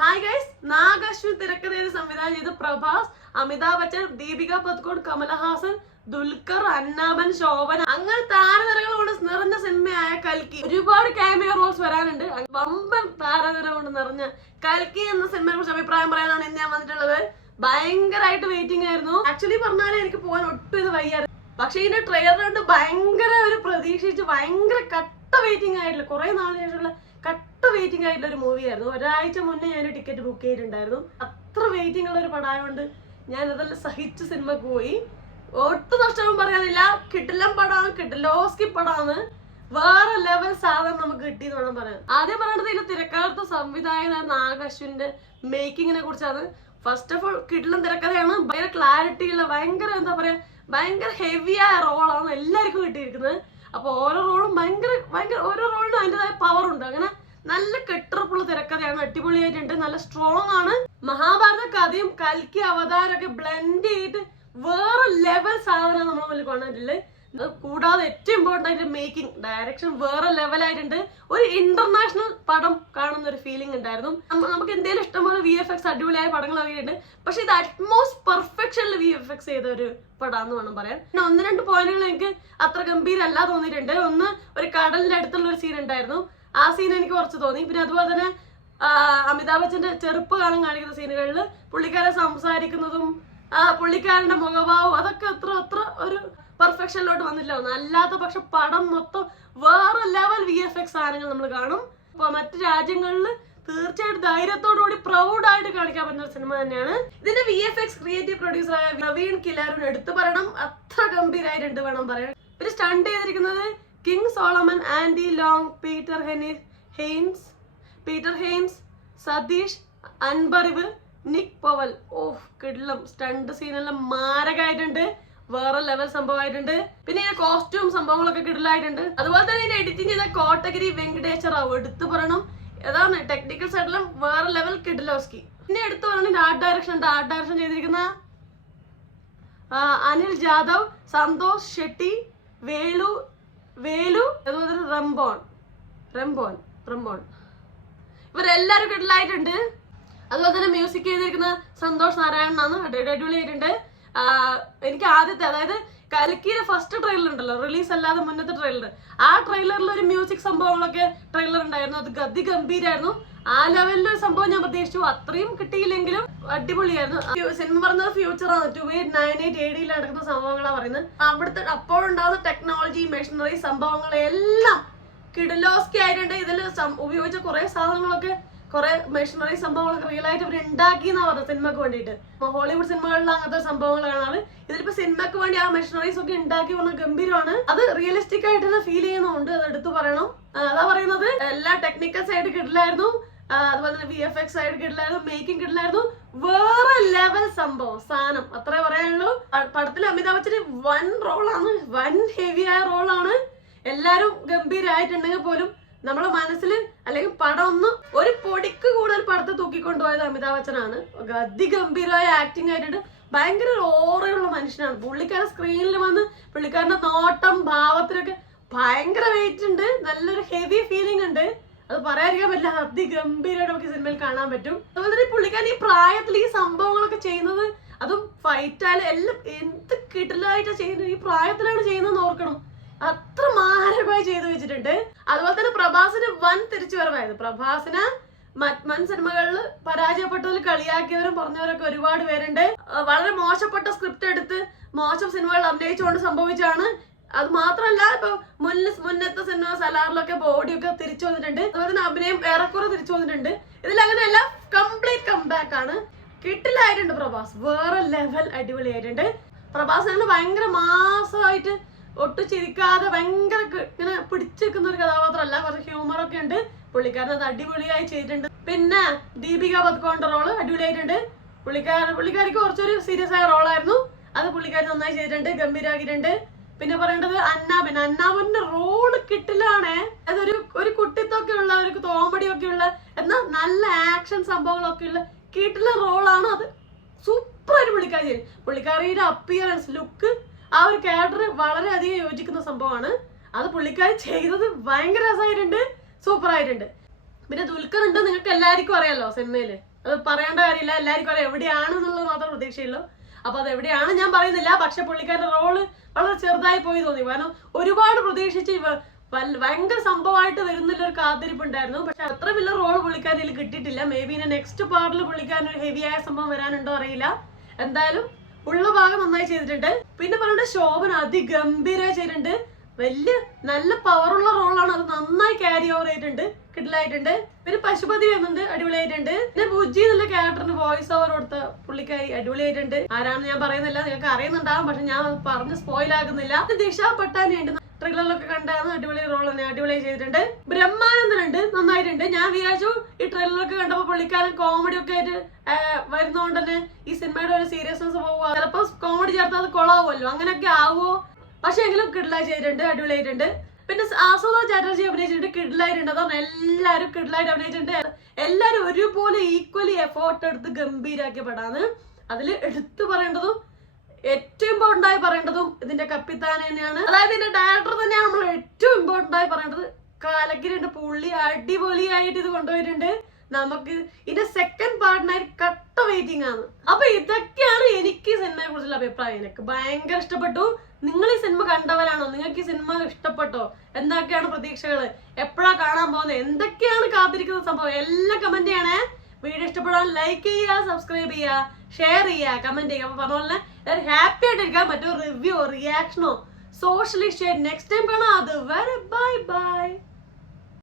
Hi guys, Nag Ashwin തിരക്കഥയിൽ സംവിധാനം ചെയ്ത പ്രഭാസ്, അമിതാഭ് ബച്ചൻ, ദീപിക പദുക്കോൺ, കമലഹാസൻ, ദുൽഖർ, അന്നാബൻ, ശോഭന അങ്ങനെ താരനിരകളോട് നിറഞ്ഞ സിനിമയായ കൽക്കി. ഒരുപാട് ക്യാമിയോ റോൾസ് വരാനുണ്ട്. വമ്പൻ താരനിര കൊണ്ട് നിറഞ്ഞ കൽക്കി എന്ന സിനിമയെ കുറിച്ച് അഭിപ്രായം പറയാനാണ് ഇന്ന് ഞാൻ വന്നിട്ടുള്ളത്. ഭയങ്കരമായിട്ട് വെയിറ്റിംഗ് ആയിരുന്നു. ആക്ച്വലി പറഞ്ഞാലേ എനിക്ക് പോകാൻ ഒട്ടും ഇത് വയ്യായിരുന്നു. പക്ഷെ ഇതിന്റെ ട്രെയിലർ കണ്ട് ഭയങ്കര ഒരു പ്രതീക്ഷിച്ച് ഭയങ്കര കട്ട വെയിറ്റിംഗ് ആയിട്ടുള്ള കുറെ നാളിന് ശേഷമുള്ള കട്ട വെയിറ്റിംഗ് ആയിട്ടുള്ള ഒരു മൂവിയായിരുന്നു. ഒരാഴ്ച മുന്നേ ഞാൻ ടിക്കറ്റ് ബുക്ക് ചെയ്തിട്ടുണ്ടായിരുന്നു. അത്ര വെയിറ്റിംഗ് ഉള്ള ഒരു പടമായതുകൊണ്ട് ഞാൻ അതെല്ലാം സഹിച്ച് സിനിമക്ക് പോയി. ഒട്ടും നഷ്ടവും പറയാനില്ല. കിടിലം പടമാണ്, കിടിലോസ്കി പടമാണ്. വേറെ ലെവൽ സാധനം നമുക്ക് കിട്ടിയെന്ന് വേണം പറയാൻ. ആദ്യം പറയേണ്ടത് ഇതിന്റെ തിരക്കഥ സംവിധായകനായ നാഗശ്വിന്റെ മേക്കിങ്ങിനെ കുറിച്ചാണ്. ഫസ്റ്റ് ഓഫ് ഓൾ കിടിലം തിരക്കഥയാണ്. ഭയങ്കര ക്ലാരിറ്റി ഉള്ള ഭയങ്കര എന്താ പറയാ ഭയങ്കര ഹെവിയായ റോളാണ് എല്ലാവർക്കും കിട്ടിയിരിക്കുന്നത്. അപ്പൊ ഓരോ റോളും ഭയങ്കര ഓരോ റോളിനും അതിൻ്റെതായ പവർ ഉണ്ട്. അങ്ങനെ നല്ല കെട്ടുറപ്പുള്ള തിരക്കഥയാണ്. അടിപൊളിയായിട്ടുണ്ട്. നല്ല സ്ട്രോങ് ആണ്. മഹാഭാരത കഥയും കൽക്കി അവതാരമൊക്കെ ബ്ലെൻഡ് ചെയ്തിട്ട് വേറെ ലെവൽ സാധനം നമ്മളെ മുന്നിൽ കൊണ്ടിട്ടില്ലേ. കൂടാതെ ഏറ്റവും ഇമ്പോർട്ടൻ്റ് ആയിട്ട് മേക്കിംഗ്, ഡയറക്ഷൻ വേറെ ലെവലായിട്ടുണ്ട്. ഒരു ഇന്റർനാഷണൽ പടം കാണുന്ന ഒരു ഫീലിംഗ് ഉണ്ടായിരുന്നു. നമുക്ക് എന്തെങ്കിലും ഇഷ്ടംപോലെ VFX അടിപൊളിയായ പടങ്ങൾ അറിയിട്ടുണ്ട്. പക്ഷെ ഇത് അറ്റ്മോസ്റ്റ് പെർഫെക്ഷനിൽ VFX ചെയ്ത ഒരു പടാന്ന് വേണം പറയാൻ. പിന്നെ 1-2 പോയിന്റുകൾ എനിക്ക് അത്ര ഗംഭീരമല്ല തോന്നിയിട്ടുണ്ട്. ഒന്ന്, ഒരു കടലിന്റെ അടുത്തുള്ള ഒരു സീൻ ഉണ്ടായിരുന്നു. ആ സീൻ എനിക്ക് കുറച്ച് തോന്നി. പിന്നെ അതുപോലെ തന്നെ അമിതാഭ് ബച്ചന്റെ ചെറുപ്പകാലം കാണിക്കുന്ന സീനുകളിൽ പുള്ളിക്കാരെ സംസാരിക്കുന്നതും പുള്ളിക്കാരന്റെ മുഖഭാവവും അതൊക്കെ അത്ര ഒരു പെർഫെക്ഷനിലോട്ട് വന്നില്ല. അല്ലാത്ത പക്ഷെ പടം മൊത്തം വേറെ ലെവൽ VFX സാധനങ്ങൾ നമ്മൾ കാണും. അപ്പൊ മറ്റു രാജ്യങ്ങളിൽ തീർച്ചയായിട്ടും ധൈര്യത്തോടുകൂടി പ്രൗഡായിട്ട് കാണിക്കാൻ പറ്റുന്ന ഒരു സിനിമ തന്നെയാണ്. ഇതിന്റെ VFX ക്രിയേറ്റീവ് പ്രൊഡ്യൂസറായ നവീൻ കിലാരുവിന് എടുത്തു പറയണം. അത്ര ഗംഭീരമായിട്ടുണ്ട് വേണം പറയാൻ. പിന്നെ സ്റ്റണ്ട് ചെയ്തിരിക്കുന്നത് King Solomon, Andy Long, Peter Hein, Satheesh Anbariv, Nick Powell. ഓഹ് കിടിലം. സ്റ്റണ്ട് സീനെല്ലാം മാരകമായിട്ടുണ്ട്. വേറെ ലെവൽ സംഭവമായിട്ടുണ്ട്. പിന്നെ ഇതിന്റെ കോസ്റ്റ്യൂം സംഭവങ്ങളൊക്കെ കിടിലായിട്ടുണ്ട്. അതുപോലെ തന്നെ ഇതിന്റെ എഡിറ്റിംഗ് ചെയ്ത കോട്ടഗിരി വെങ്കടേശ്വര റാവു എടുത്തു പറയണം. അതാണ് ടെക്നിക്കൽ സൈഡിലും വേറെ ലെവൽ കിടിലോസ്കി. പിന്നെ എടുത്തു പറയണം ആർട്ട് ഡയറക്ഷൻ ചെയ്തിരിക്കുന്ന അനിൽ ജാദവ്, സന്തോഷ് ഷെട്ടി, വേലു അതുപോലെ തന്നെ റംബോൺ ഇവരെല്ലാരും കിടിലായിട്ടുണ്ട്. അതുപോലെ തന്നെ മ്യൂസിക് ചെയ്തിരിക്കുന്ന സന്തോഷ് നാരായണനാണ്. അടിപൊളിയായിട്ടുണ്ട്. എനിക്ക് ആദ്യത്തെ, അതായത് കൽക്കിയുടെ ഫസ്റ്റ് ട്രെയിലർ ഉണ്ടല്ലോ, റിലീസ് അല്ലാതെ മുന്നത്തെ ട്രെയിലർ, ആ ട്രെയിലറിൽ ഒരു മ്യൂസിക് സംഭവങ്ങളൊക്കെ ട്രെയിലർ ഉണ്ടായിരുന്നു. അത് ഗംഭീരായിരുന്നു. ആ ലെവലിലൊരു സംഭവം ഞാൻ പ്രതീക്ഷിച്ചു. അത്രയും കിട്ടിയില്ലെങ്കിലും അടിപൊളിയായിരുന്നു. സിനിമ പറഞ്ഞത് ഫ്യൂച്ചറാണ്. 2898 AD നടക്കുന്ന സംഭവങ്ങളാണ് പറയുന്നത്. അവിടുത്തെ അപ്പോഴുണ്ടാകുന്ന ടെക്നോളജി, മെഷീനറി സംഭവങ്ങളെല്ലാം കിടിലോസ്കി ആയിട്ടുണ്ട്. ഇതിൽ ഉപയോഗിച്ച കുറെ സാധനങ്ങളൊക്കെ, കുറെ മെഷീനറി സംഭവങ്ങളൊക്കെ റിയൽ ആയിട്ട് അവർ ഉണ്ടാക്കി എന്നാ പറഞ്ഞത് സിനിമക്ക് വേണ്ടിയിട്ട്. ഹോളിവുഡ് സിനിമകളിൽ അങ്ങനത്തെ സംഭവങ്ങൾ കാണാറ്. ഇതിലിപ്പോ സിനിമക്ക് വേണ്ടി ആ മെഷീനറീസ് ഒക്കെ ഉണ്ടാക്കി പറഞ്ഞ ഗംഭീരമാണ്. അത് റിയലിസ്റ്റിക് ആയിട്ട് തന്നെ ഫീൽ ചെയ്യുന്നുണ്ട്. അത് എടുത്തു പറയണം. അതാ പറയുന്നത്, എല്ലാ ടെക്നിക്കൽ സൈഡ് കിട്ടില്ലായിരുന്നു. അതുപോലെ തന്നെ VFX സൈഡ് കിട്ടില്ലായിരുന്നു. മേക്കിംഗ് കിട്ടില്ലായിരുന്നു. വേറെ ലെവൽ സംഭവം സാധനം, അത്രേ പറയാനുള്ളൂ. പടത്തിൽ അമിതാഭ് ബച്ചന് വൻ റോളാണ്, വൻ ഹെവിയായ റോളാണ്. എല്ലാരും ഗംഭീരമായിട്ടുണ്ടെങ്കിൽ പോലും നമ്മളെ മനസ്സിൽ അല്ലെങ്കിൽ പടം ഒന്നും ഒരു പൊടിക്ക് കൂടുതൽ പടത്തെ തൂക്കിക്കൊണ്ടുപോയത് അമിതാഭ് ബച്ചനാണ്. അതിഗംഭീരമായ ആക്ടിങ് ആയിട്ടുണ്ട്. ഭയങ്കര ഓറയുള്ള മനുഷ്യനാണ് പുള്ളിക്കാരൻ. സ്ക്രീനിൽ വന്ന് പുള്ളിക്കാരന്റെ നോട്ടം, ഭാവത്തിലൊക്കെ ഭയങ്കര വെയിറ്റ് ഉണ്ട്. നല്ലൊരു ഹെവി ഫീലിംഗ് ഉണ്ട്. അത് പറയാതിരിക്കാൻ പറ്റില്ല. അതിഗംഭീരമായിട്ട് നമുക്ക് സിനിമയിൽ കാണാൻ പറ്റും. അതുപോലെ തന്നെ പുള്ളിക്കാരൻ ഈ പ്രായത്തിൽ ഈ സംഭവങ്ങളൊക്കെ ചെയ്യുന്നത്, അതും ഫൈറ്റായാലും എല്ലാം എന്ത് കിടലായിട്ട് ചെയ്യുന്നത്, ഈ പ്രായത്തിലാണ് ചെയ്യുന്നതെന്ന് ഓർക്കണം. അത്ര മാരകമായി ചെയ്തു വെച്ചിട്ടുണ്ട്. അതുപോലെ തന്നെ പ്രഭാസിന് വൻ തിരിച്ചുവരവായിരുന്നു. പ്രഭാസിന് മൻ സിനിമകളിൽ പരാജയപ്പെട്ടതിൽ കളിയാക്കിയവരും പറഞ്ഞവരൊക്കെ ഒരുപാട് പേരുണ്ട്. വളരെ മോശപ്പെട്ട സ്ക്രിപ്റ്റ് എടുത്ത് മോശം സിനിമകൾ അഭിനയിച്ചുകൊണ്ട് സംഭവിച്ചാണ്. അത് മാത്രമല്ല, ഇപ്പൊ മുന്നത്തെ സിനിമ സലാറിലൊക്കെ ബോഡിയൊക്കെ തിരിച്ചു വന്നിട്ടുണ്ട്. അതുപോലെ തന്നെ അഭിനയം ഏറെക്കുറെ തിരിച്ചു വന്നിട്ടുണ്ട്. ഇതിൽ അങ്ങനെയല്ല, കംപ്ലീറ്റ് കംബാക്ക് ആണ്. കിട്ടിലായിട്ടുണ്ട് പ്രഭാസ്. വേറെ ലെവൽ അടിപൊളിയായിട്ടുണ്ട്. പ്രഭാസ് അങ്ങനെ ഭയങ്കര മാസമായിട്ട് ഒട്ടും ചിരിക്കാതെ ഭയങ്കര ഇങ്ങനെ പിടിച്ചു നിൽക്കുന്ന ഒരു കഥാപാത്രമല്ല. കുറച്ച് ഹ്യൂമറൊക്കെ ഉണ്ട്. പുള്ളിക്കാരൻ അത് അടിപൊളിയായി ചെയ്തിട്ടുണ്ട്. പിന്നെ ദീപിക പദുക്കോണിന്റെ റോള് അടിപൊളിയായിട്ടുണ്ട്. പുള്ളിക്കാരിക്ക് കുറച്ചൊരു സീരിയസ് ആയ റോളായിരുന്നു. അത് പുള്ളിക്കാരി നന്നായി ചെയ്തിട്ടുണ്ട്, ഗംഭീരാക്കിയിട്ടുണ്ട്. പിന്നെ പറയേണ്ടത് അന്നാബിന്റെ റോള് കിട്ടില്ലാണേ. അതൊരു കുട്ടിത്തൊക്കെ ഉള്ള, ഒരു കോമഡി ഒക്കെ ഉള്ള, എന്നാൽ നല്ല ആക്ഷൻ സംഭവങ്ങളൊക്കെ ഉള്ള കിട്ടില്ല റോളാണ്. അത് സൂപ്പറായിട്ട് പുള്ളിക്കാരി ചെയ്യും. പുള്ളിക്കാരിയുടെ അപ്പിയറൻസ്, ലുക്ക്, ആ ഒരു ക്യാരക്ടർ വളരെയധികം യോജിക്കുന്ന സംഭവമാണ്. അത് പുള്ളിക്കാരി ചെയ്തത് ഭയങ്കര രസമായിട്ടുണ്ട്, സൂപ്പർ ആയിട്ടുണ്ട്. പിന്നെ ദുൽഖർ ഉണ്ട്, നിങ്ങൾക്ക് എല്ലാവർക്കും അറിയാലോ സിനിമയില്, അത് പറയേണ്ട കാര്യമില്ല, എല്ലാവർക്കും അറിയാം എവിടെയാണെന്നുള്ളത് മാത്രം പ്രതീക്ഷയുള്ളൂ. അപ്പൊ അത് എവിടെയാണ് ഞാൻ പറയുന്നില്ല. പക്ഷെ പുള്ളിക്കാരുടെ റോള് വളരെ ചെറുതായി പോയി തോന്നി. കാരണം ഒരുപാട് പ്രതീക്ഷിച്ച് ഭയങ്കര സംഭവമായിട്ട് വരുന്നില്ല ഒരു കാത്തിരിപ്പുണ്ടായിരുന്നു. പക്ഷെ അത്ര വലിയ റോള് പുള്ളിക്കാരിൽ കിട്ടിയിട്ടില്ല. മേ ബി നെക്സ്റ്റ് പാർട്ടിൽ പുള്ളിക്കാരൻ ഒരു ഹെവി ആയ സംഭവം വരാനുണ്ടോ അറിയില്ല. എന്തായാലും ഉള്ള ഭാഗം നന്നായി ചെയ്തിട്ടുണ്ട്. പിന്നെ പറഞ്ഞ ശോഭന അതിഗംഭീരമായി ചെയ്തിട്ടുണ്ട്. വലിയ നല്ല പവറുള്ള റോളാണ്, അത് നന്നായി ക്യാരി ഓവർ ചെയ്തിട്ടുണ്ട്, കിടലായിട്ടുണ്ട്. പിന്നെ പശുപതി വരുന്നുണ്ട്, അടിപൊളിയായിട്ടുണ്ട്. പിന്നെ ബുജ്ജി എന്നുള്ള ക്യാരക്ടറിന് വോയിസ് ഓവർ കൊടുത്ത പുള്ളിക്കാരി അടിപൊളിയായിട്ടുണ്ട്. ആരാണെന്ന് ഞാൻ പറയുന്നില്ല, നിങ്ങൾക്ക് അറിയുന്നുണ്ടാവും, പക്ഷെ ഞാൻ പറഞ്ഞ് സ്പോയിൽ ആകുന്നില്ല. ദിഷ പട്ടാനിയുണ്ട്, ട്രെയിലറിലൊക്കെ കണ്ടാണ്, അടിപൊളി റോൾ തന്നെ, അടിപൊളിയായി ചെയ്തിട്ടുണ്ട്. ബ്രഹ്മാനന്ദനുണ്ട്, നന്നായിട്ടുണ്ട്. ഞാൻ വിചാരിച്ചു ഈ ട്രെയിലറൊക്കെ കണ്ടപ്പോൾ പുള്ളിക്കാരൻ കോമഡി ഒക്കെ ആയിട്ട് വരുന്നതുകൊണ്ട് തന്നെ ഈ സിനിമയുടെ ഒരു സീരിയസ്നെസ് പോവുക, ചിലപ്പോൾ കോമഡി ചേർത്താൽ അത് കൊളാവുമല്ലോ, അങ്ങനെയൊക്കെ ആവുമോ. പക്ഷെ എങ്കിലും കിഡ്ലായി ചെയ്തിട്ടുണ്ട്, അടിപൊളിയായിട്ടുണ്ട്. പിന്നെ ആസ്വാദ ചാറ്റർജി അഭിനയിച്ചിട്ടുണ്ട്, കിഡ്ലായിട്ടുണ്ട്. അതാണ് എല്ലാവരും കിഡ്ലായിട്ട് അഭിനയിച്ചിട്ടുണ്ട്. എല്ലാവരും ഒരുപോലെ ഈക്വലി എഫോർട്ട് എടുത്ത് ഗംഭീരാക്കിയ പടാണ്. അതിൽ എടുത്തു പറയേണ്ടതും ഏറ്റവും ഇമ്പോർട്ടൻ്റ് ആയി പറയേണ്ടതും ഇതിന്റെ കപ്പിത്താൻ തന്നെയാണ്. അതായത് ഇതിന്റെ ഡയറക്ടർ തന്നെയാണ് നമ്മൾ ഏറ്റവും ഇമ്പോർട്ടൻ്റ് ആയി പറയേണ്ടത്. കാലക്കിരുണ്ട്, പുള്ളി അടിപൊളിയായിട്ട് ഇത് കൊണ്ടുപോയിട്ടുണ്ട്. നമുക്ക് ഇതിന്റെ സെക്കൻഡ് പാർട്ടിനായി കട്ട വെയിറ്റിംഗ് ആണ്. അപ്പൊ ഇതൊക്കെയാണ് എനിക്ക് സിനിമയെ കുറിച്ചുള്ള അഭിപ്രായം. എനിക്ക് ഭയങ്കര ഇഷ്ടപ്പെട്ടു. നിങ്ങൾ ഈ സിനിമ കണ്ടവരാണോ? നിങ്ങൾക്ക് ഈ സിനിമ ഇഷ്ടപ്പെട്ടോ? എന്തൊക്കെയാണ് പ്രതീക്ഷകൾ? എപ്പോഴാ കാണാൻ പോകുന്നത്? എന്തൊക്കെയാണ് കാത്തിരിക്കുന്ന സംഭവം? എല്ലാം കമന്റ് ചെയ്യണേ. വീഡിയോ ഇഷ്ടപ്പെടാൻ ലൈക്ക് ചെയ്യുക, സബ്സ്ക്രൈബ് ചെയ്യുക, ഷെയർ ചെയ്യുക, കമന്റ് ചെയ്യുക. അപ്പൊ പറഞ്ഞ പോലെ എല്ലാവരും ഹാപ്പി ആയിട്ടിരിക്കുക. മറ്റൊരു റിവ്യൂ റിയാക്ഷനോ സോഷ്യലി ഷെയർ നെക്സ്റ്റ് ടൈം കാണാം. അത് വരെ ബൈ ബൈ.